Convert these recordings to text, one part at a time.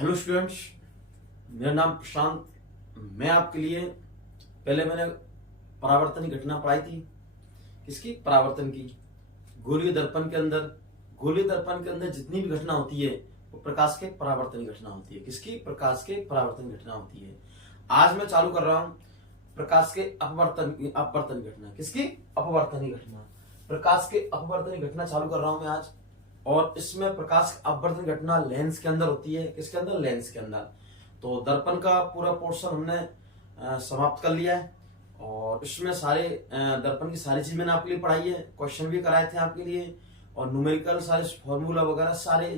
Hello students, मेरा नाम प्रशांत। मैं आपके लिए पहले मैंने परावर्तन की घटना पढ़ाई थी। किसकी? परावर्तन की। गोलीय दर्पण के अंदर जितनी भी घटना होती है वो प्रकाश के परावर्तन की घटना होती है। किसकी? प्रकाश के परावर्तन की घटना होती है। आज मैं चालू कर रहा हूं प्रकाश के अपवर्तन की घटना। किसकी? अपवर्तन की घटना। प्रकाश के अपवर्तन की घटना चालू कर रहा हूं मैं आज। और इसमें प्रकाश अपवर्तन घटना लेंस के अंदर होती है। किसके अंदर? लेंस के अंदर। तो दर्पण का पूरा पोर्शन हमने समाप्त कर लिया है और इसमें सारे दर्पण की सारी चीज मैंने आपके लिए पढ़ाई है। क्वेश्चन भी कराए थे आपके लिए और न्यूमेरिकल सारे फॉर्मूला वगैरह सारे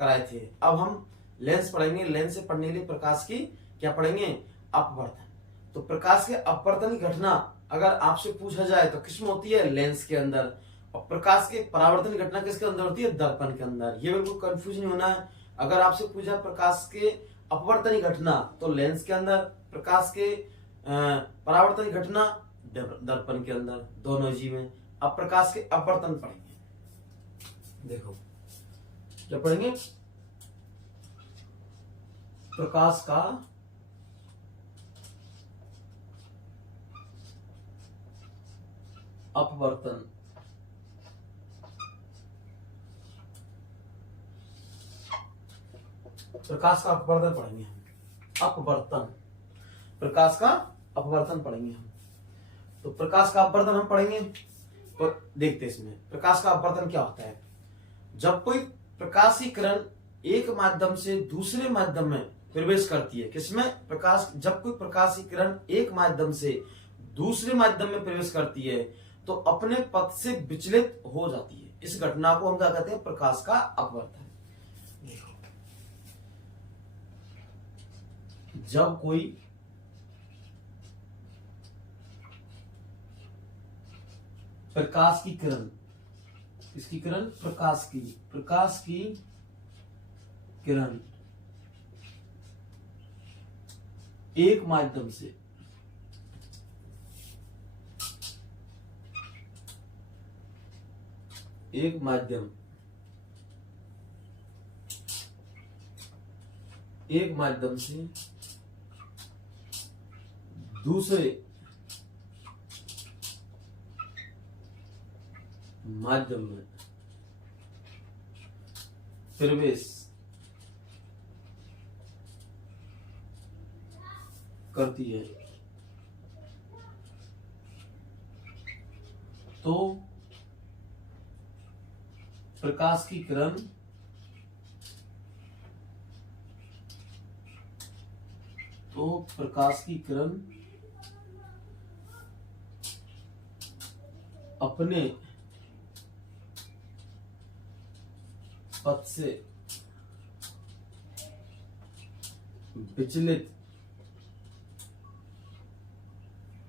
कराए थे। अब हम लेंस पढ़ेंगे। लेंस से पढ़ने के लिए प्रकाश की क्या पढ़ेंगे? अपवर्तन। तो प्रकाश के अपवर्तन की घटना अगर आपसे पूछा जाए तो किसमें होती है? लेंस के अंदर। और प्रकाश के परावर्तन की घटना किसके अंदर होती है? दर्पण के अंदर। ये बिल्कुल कंफ्यूज नहीं होना है। अगर आपसे पूछा प्रकाश के अपवर्तन की घटना तो लेंस के अंदर, प्रकाश के परावर्तन की घटना दर्पण के अंदर, दोनों जी में। अब प्रकाश के अपवर्तन पढ़ेंगे। देखो क्या पढ़ेंगे? प्रकाश का अपवर्तन। प्रकाश का अपवर्तन पढ़ेंगे हम। अपवर्तन, प्रकाश का अपवर्तन पढ़ेंगे हम। तो प्रकाश का अपवर्तन हम पढ़ेंगे तो देखते इसमें प्रकाश का अपवर्तन क्या होता है। जब कोई प्रकाशीय किरण एक माध्यम से दूसरे माध्यम में प्रवेश करती है। किसमें? जब कोई प्रकाशीय किरण एक माध्यम से दूसरे माध्यम में प्रवेश करती है तो अपने पथ से विचलित हो जाती है। इस घटना को हम क्या कहते हैं? प्रकाश का अपवर्तन। जब कोई प्रकाश की किरण, इसकी किरण प्रकाश की किरण एक माध्यम से दूसरे माध्यम में प्रवेश करती है तो प्रकाश की किरण अपने पथ से विचलित हो जाती है।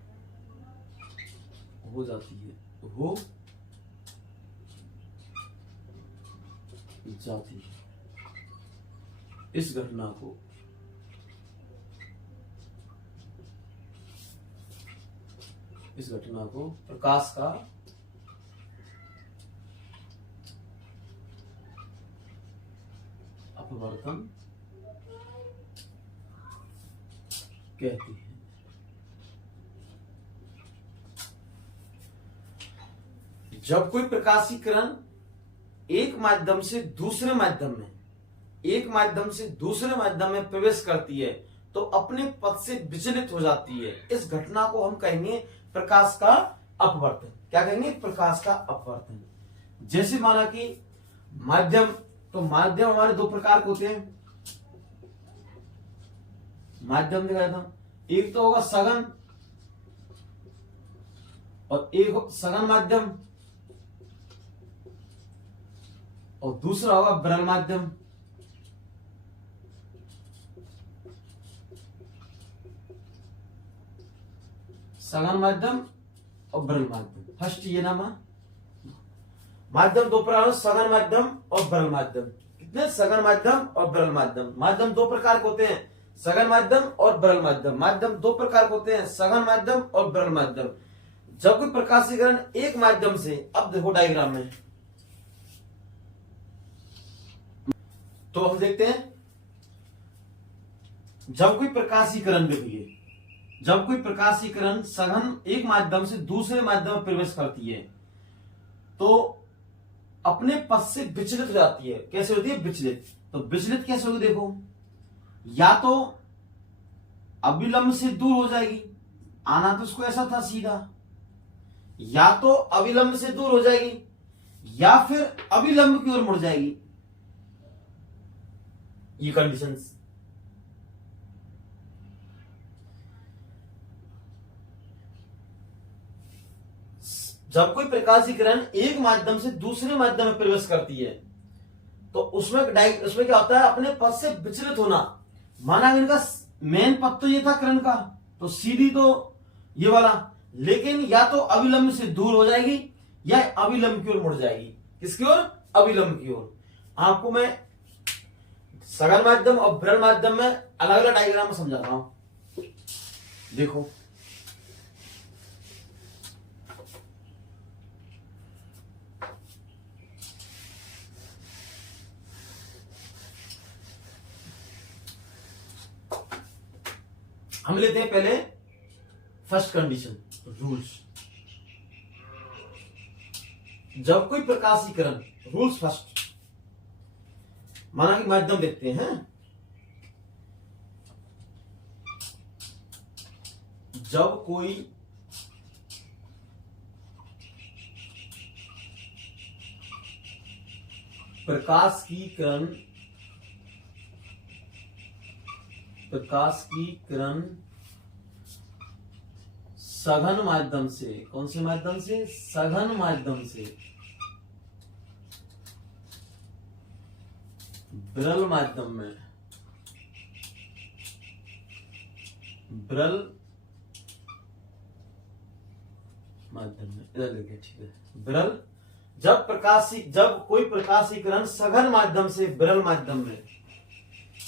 इस घटना को प्रकाश का अपवर्तन कहती है। जब कोई प्रकाशीय किरण एक माध्यम से दूसरे माध्यम में प्रवेश करती है तो अपने पथ से विचलित हो जाती है। इस घटना को हम कहेंगे प्रकाश का अपवर्तन। क्या कहेंगे? प्रकाश का अपवर्तन। जैसे माना कि माध्यम, तो माध्यम हमारे दो प्रकार के होते हैं। माध्यम दिखाया था, एक तो होगा सघन और एक सघन माध्यम और दूसरा होगा विरल माध्यम। सघन माध्यम और विरल माध्यम। फर्स्ट ये नाम है। माध्यम दो प्रकार, सघन माध्यम और विरल माध्यम। कितने? सघन माध्यम और विरल माध्यम। माध्यम दो प्रकार के होते हैं, सघन माध्यम और विरल माध्यम। माध्यम दो प्रकार के होते हैं, सघन माध्यम और विरल माध्यम। जब कोई प्रकाशीय किरण एक माध्यम से, अब देखो डायग्राम में, तो हम देखते हैं जब कोई प्रकाशीकरण, देखिए जब कोई प्रकाशीकरण सघन एक माध्यम से दूसरे माध्यम में प्रवेश करती है तो अपने पथ से विचलित हो जाती है। कैसे होती है? विचलित। तो विचलित कैसे होगी? देखो, या तो अविलंब से दूर हो जाएगी, आना तो उसको ऐसा था सीधा, या तो अविलंब से दूर हो जाएगी या फिर अविलंब की ओर मुड़ जाएगी। ये कंडीशंस। जब कोई प्रकाशीकरण एक माध्यम से दूसरे माध्यम में प्रवेश करती है तो उसमें क्या होता है? अपने पथ से विचलित होना। माना इनका मेन पथ तो ये था किरण का, तो सीधी तो ये वाला, लेकिन या तो अविलंब से दूर हो जाएगी या अविलंब की ओर मुड़ जाएगी। किसकी ओर? अविलंब की ओर। आपको मैं सघन माध्यम और विरल माध्यम में अलग अलग डायग्राम में समझा रहा हूं। देखो, हम लेते हैं पहले फर्स्ट कंडीशन, रूल्स। जब कोई प्रकाशीकरण, रूल्स फर्स्ट। माना कि माध्यम देखते हैं, जब कोई प्रकाश की किरण सघन माध्यम से, कौन से माध्यम से? सघन माध्यम से विरल माध्यम में, विरल माध्यम में, इधर देखिए, ठीक है, विरल। जब कोई प्रकाशीकरण सघन माध्यम से विरल माध्यम में,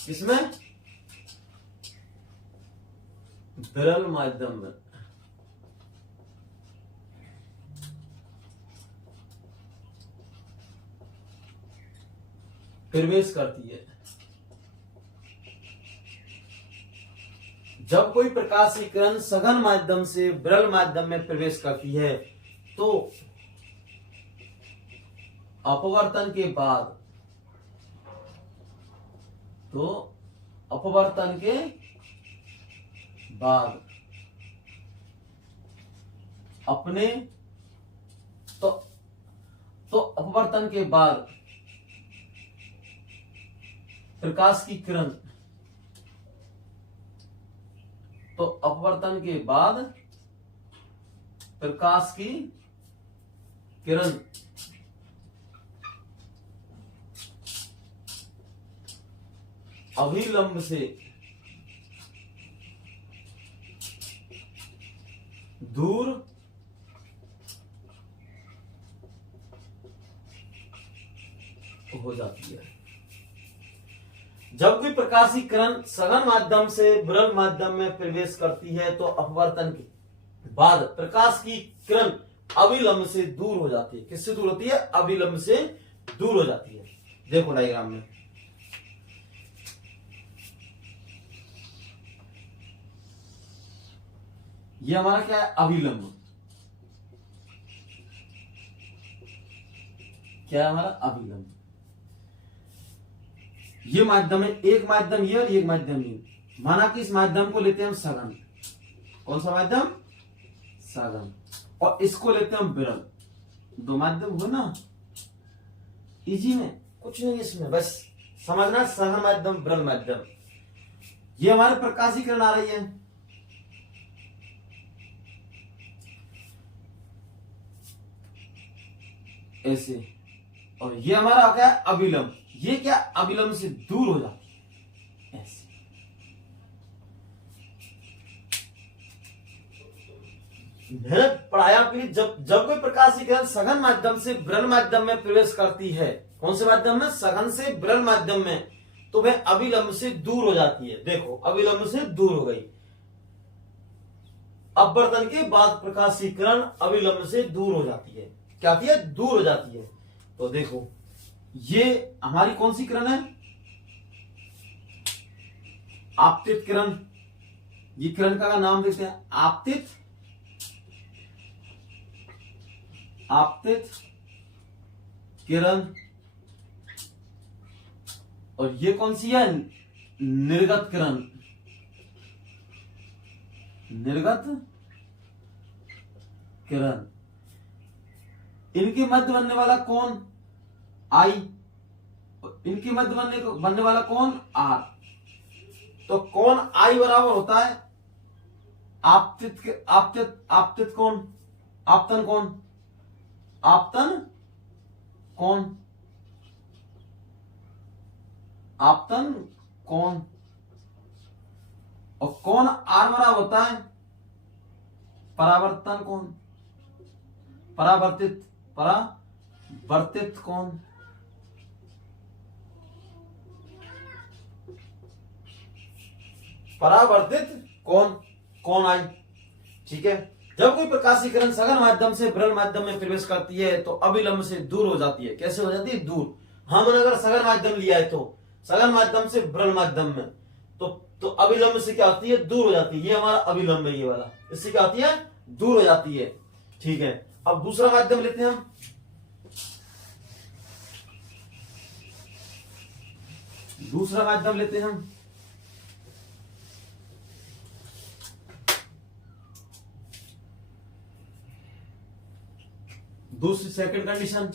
इसमें विरल माध्यम में प्रवेश करती है, जब कोई प्रकाशीकरण सघन माध्यम से विरल माध्यम में प्रवेश करती है तो अपवर्तन के बाद, अपने अपवर्तन के बाद प्रकाश की किरण, तो अपवर्तन के बाद प्रकाश की किरण अभिलंब से दूर हो जाती है। जब भी प्रकाशीकरण सघन माध्यम से विरल माध्यम में प्रवेश करती है तो अपवर्तन के बाद प्रकाश की किरण अविलंब से दूर हो जाती है। किससे दूर होती है? अविलंब से दूर हो जाती है। देखो डायग्राम में, ये हमारा क्या है? अविलंब। क्या है हमारा? अविलंब। ये माध्यम है, एक माध्यम ये और एक माध्यम ये। माना कि इस माध्यम को लेते हैं हम सघन। कौन सा माध्यम? सघन। और इसको लेते हैं हम विरल। दो माध्यम हुए ना, इजी में कुछ नहीं इसमें, बस समझना सघन माध्यम विरल माध्यम। ये हमारे प्रकाशीकरण आ रही है, ऐसे, और ये हमारा क्या है? अविलंब। ये क्या? अविलंब से दूर हो जाती है, ऐसे। मैंने पढ़ाया आपके लिए, जब कोई प्रकाशीकरण सघन माध्यम से विरल माध्यम में प्रवेश करती है, कौन से माध्यम में? सघन से विरल माध्यम में, तो वह अविलंब से दूर हो जाती है। देखो, अविलंब से दूर हो गई। अपवर्तन के बाद प्रकाशीकरण अविलंब से दूर हो जाती है। क्या होती है? दूर हो जाती है। तो देखो, ये हमारी कौन सी किरण है? आपतित किरण, ये किरण का नाम देते हैं आपतित, आपतित किरण। और ये कौन सी है? निर्गत किरण, निर्गत किरण। इनके मध्य बनने वाला कौन? आई। इनके मध्य बनने वाला कौन? आर। तो कौन आई बराबर होता है आपतित, आपतित कौन? आपतन कौन? आपतन कौन? आपतन कौन? और कौन आर बराबर होता है? परावर्तन कौन? परावर्तित, परावर्तित कौन? परावर्तित कौन? कौन आई। ठीक है। जब कोई प्रकाशीय किरण सघन माध्यम से विरल माध्यम में प्रवेश करती है तो अविलंब से दूर हो जाती है। कैसे हो जाती है? दूर। हमने अगर सघन माध्यम लिया है तो सघन माध्यम से विरल माध्यम में तो अविलंब से क्या होती है? दूर हो जाती है। ये हमारा अविलंब है, ये वाला। इससे क्या होती है? दूर हो जाती है। ठीक है। अब दूसरा माध्यम लेते हैं हम। दूसरा माध्यम लेते हैं हम। दूसरी सेकंड कंडीशन,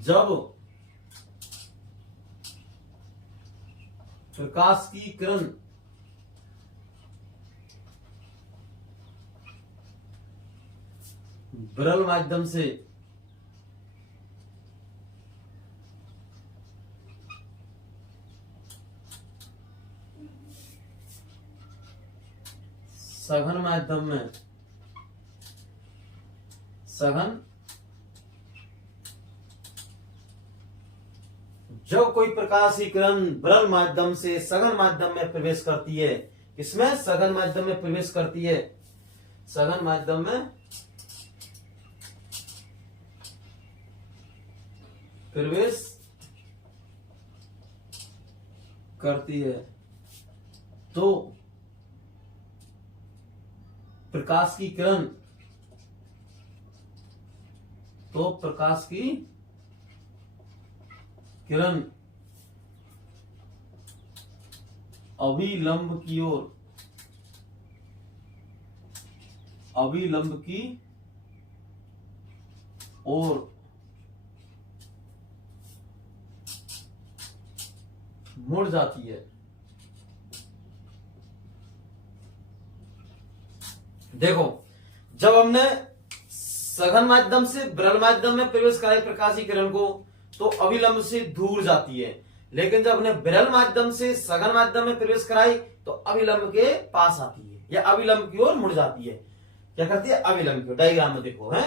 जब प्रकाश की किरण विरल माध्यम से सघन माध्यम में, सघन, जब कोई प्रकाशीय किरण विरल माध्यम से सघन माध्यम में प्रवेश करती है, इसमें सघन माध्यम में प्रवेश करती है, सघन माध्यम में प्रवेश करती है तो प्रकाश की किरण, तो प्रकाश की किरण अभिलंब की ओर, अभिलंब की ओर मुड़ जाती है। देखो, जब हमने सघन माध्यम से विरल माध्यम में प्रवेश कराई प्रकाशीय किरण को तो अविलंब से दूर जाती है, लेकिन जब हमने विरल माध्यम से सघन माध्यम में प्रवेश कराई तो अविलंब के पास आती है या अविलंब की ओर मुड़ जाती है। क्या करती है? अविलंब की ओर। डायग्राम में देखो है,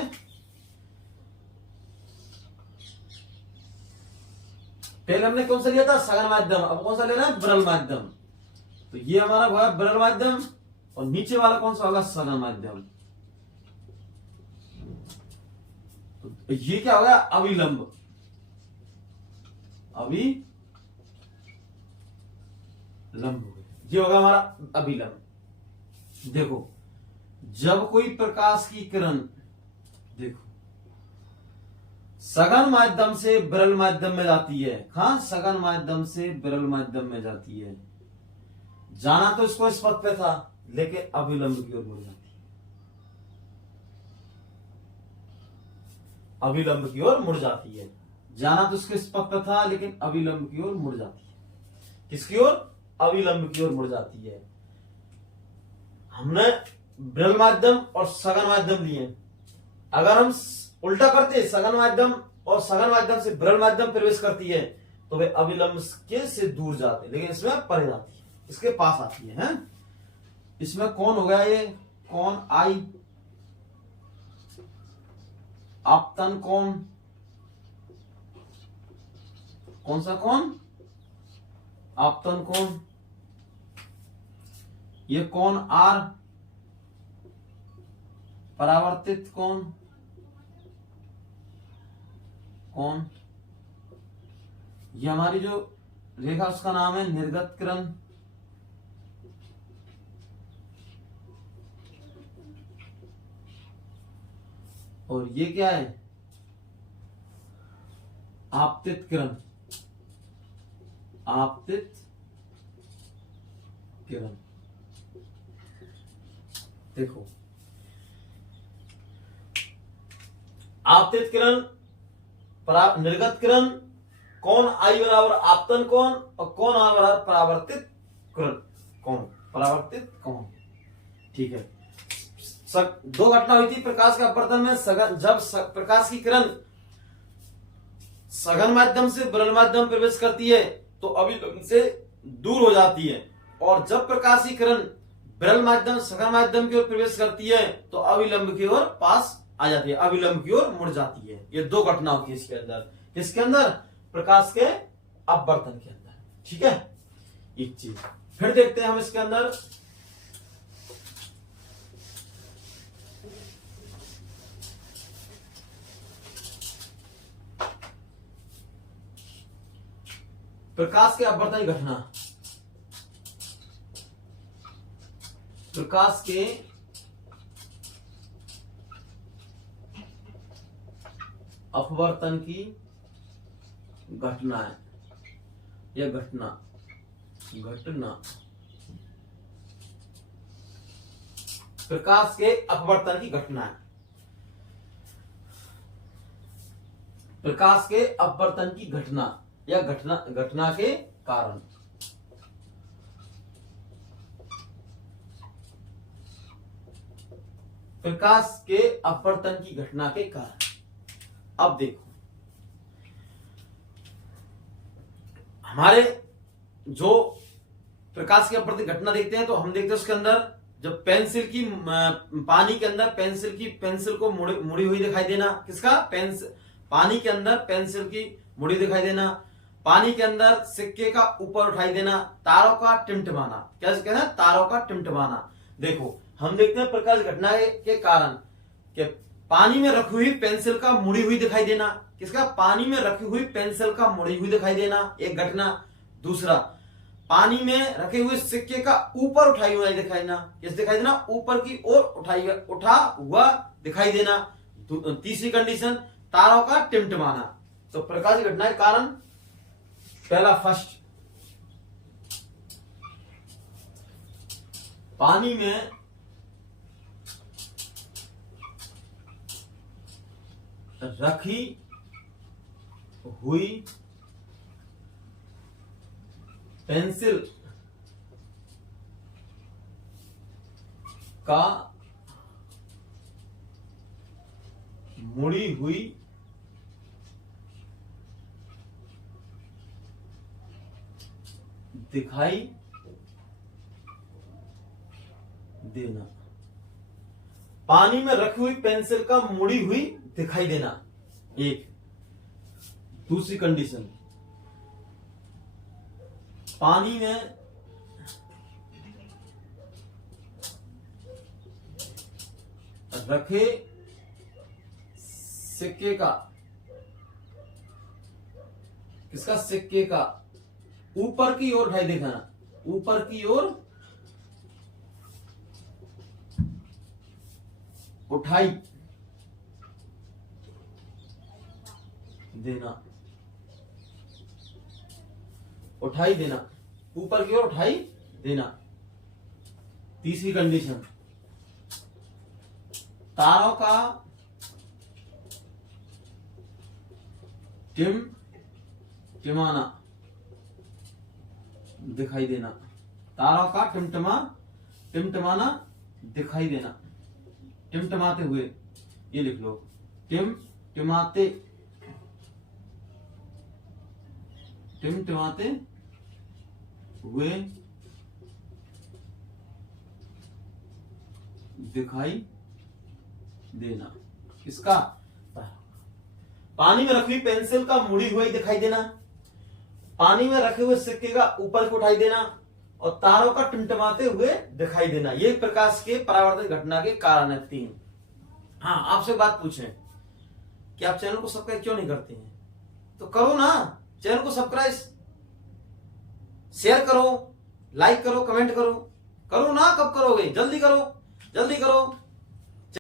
पहले हमने कौन सा लिया था? सघन माध्यम। अब कौन सा लेना है? विरल माध्यम। तो ये हमारा हुआ विरल माध्यम और नीचे वाला कौन सा होगा? सघन माध्यम। तो ये क्या हो गया? अविलंब, अविलंब हो गया। ये होगा हमारा अविलंब। देखो, जब कोई प्रकाश की किरण, देखो, सघन माध्यम से विरल माध्यम में जाती है, हाँ, सघन माध्यम से विरल माध्यम में जाती है, जाना तो इसको इस पथ पे था लेकिन अविलंब की ओर मुड़ जाती है, अविलंब की ओर मुड़ जाती है। जाना तो इसके इस पथ पे था लेकिन अविलंब की ओर मुड़ जाती है। किसकी ओर? अविलंब की ओर मुड़ जाती है। हमने विरल माध्यम और सघन माध्यम लिए, अगर हम उल्टा करते, सघन माध्यम और सघन माध्यम से विरल माध्यम प्रवेश करती है तो वे अविलंब के से दूर जाते, लेकिन इसमें परे जाती है, इसके पास आती है। इसमें कौन हो गया? ये कौन आई, आपतन कौन, कौन सा कौन? आपतन कौन। ये कौन? आर, परावर्तित कौन, कौन? ये हमारी जो रेखा उसका नाम है निर्गत किरण, और ये क्या है, आपतित किरण, आपतित किरण। देखो आपतित किरण, निर्गत किरण, कौन आई बराबर आपतन कोण, और कौन आई बराबर परावर्तित किरण कौन, परावर्तित कौन। ठीक है, दो घटना हुई थी प्रकाश के अपवर्तन में। जब प्रकाश की किरण सघन माध्यम से विरल माध्यम में प्रवेश करती है तो अभिलंब से दूर हो जाती है, और जब प्रकाश की किरण विरल माध्यम सघन माध्यम की ओर प्रवेश करती है तो अभिलंब की ओर पास आ जाती है, अभिलंब की ओर मुड़ जाती है। ये दो घटना होती है इसके अंदर, किसके अंदर, प्रकाश के अपवर्तन के अंदर। ठीक है, एक चीज फिर देखते हैं हम इसके अंदर। प्रकाश के अपवर्तन की घटना, प्रकाश के अपवर्तन की घटना है, यह घटना प्रकाश के अपवर्तन की घटना है, प्रकाश के अपवर्तन की घटना या घटना के कारण। प्रकाश के अपवर्तन की घटना के कारण। अब देखो हमारे जो प्रकाश की अपवर्तन घटना देखते हैं तो हम देखते हैं उसके अंदर जब पेंसिल की पानी के अंदर पेंसिल को मुड़ी हुई दिखाई देना, किसका, पानी के अंदर पेंसिल की मुड़ी दिखाई देना, पानी के अंदर सिक्के का ऊपर उठाई देना, तारों का टिमटिमाना। क्या कहते हैं, तारों का टिमटिमाना। देखो हम देखते हैं प्रकाश घटना के कारण कि पानी में रखी हुई पेंसिल का मुड़ी हुई दिखाई देना, किसका, पानी में रखी हुई पेंसिल का मुड़ी हुई दिखाई देना, एक घटना। दूसरा, पानी में रखे हुए सिक्के का ऊपर उठाई हुआ दिखाई देना, किस दिखाई देना, ऊपर की ओर उठा हुआ दिखाई देना। तीसरी कंडीशन, तारों का टिमटिमाना। तो प्रकाश घटना के कारण पहला, फर्स्ट, पानी में रखी हुई पेंसिल का मुड़ी हुई दिखाई देना, पानी में रखी हुई पेंसिल का मुड़ी हुई दिखाई देना, एक। दूसरी कंडीशन, पानी में रखे सिक्के का, किसका, सिक्के का ऊपर की ओर उठाई दिखाना, ऊपर की ओर उठाई देना, उठाई देना, ऊपर की ओर उठाई देना। तीसरी कंडीशन, तारों का टिमटिमाना दिखाई देना, तारों का टिमटिमाना दिखाई देना, टिमटिमाते हुए, ये लिख लो, टिमटिमाते हुए दिखाई देना, किसका, पानी में रखी हुई पेंसिल का मुड़ी हुई दिखाई देना, पानी में रखे हुए सिक्के का ऊपर को उठाई देना, और तारों का टिमटिमाते हुए दिखाई देना। ये प्रकाश के परावर्तन घटना के कारण है, 3। हाँ, आपसे बात पूछें कि आप चैनल को सब्सक्राइब क्यों नहीं करते हैं, तो करो ना, चैनल को सब्सक्राइब शेयर करो, लाइक करो, कमेंट करो। करो ना, कब करोगे? जल्दी करो, जल्दी करो।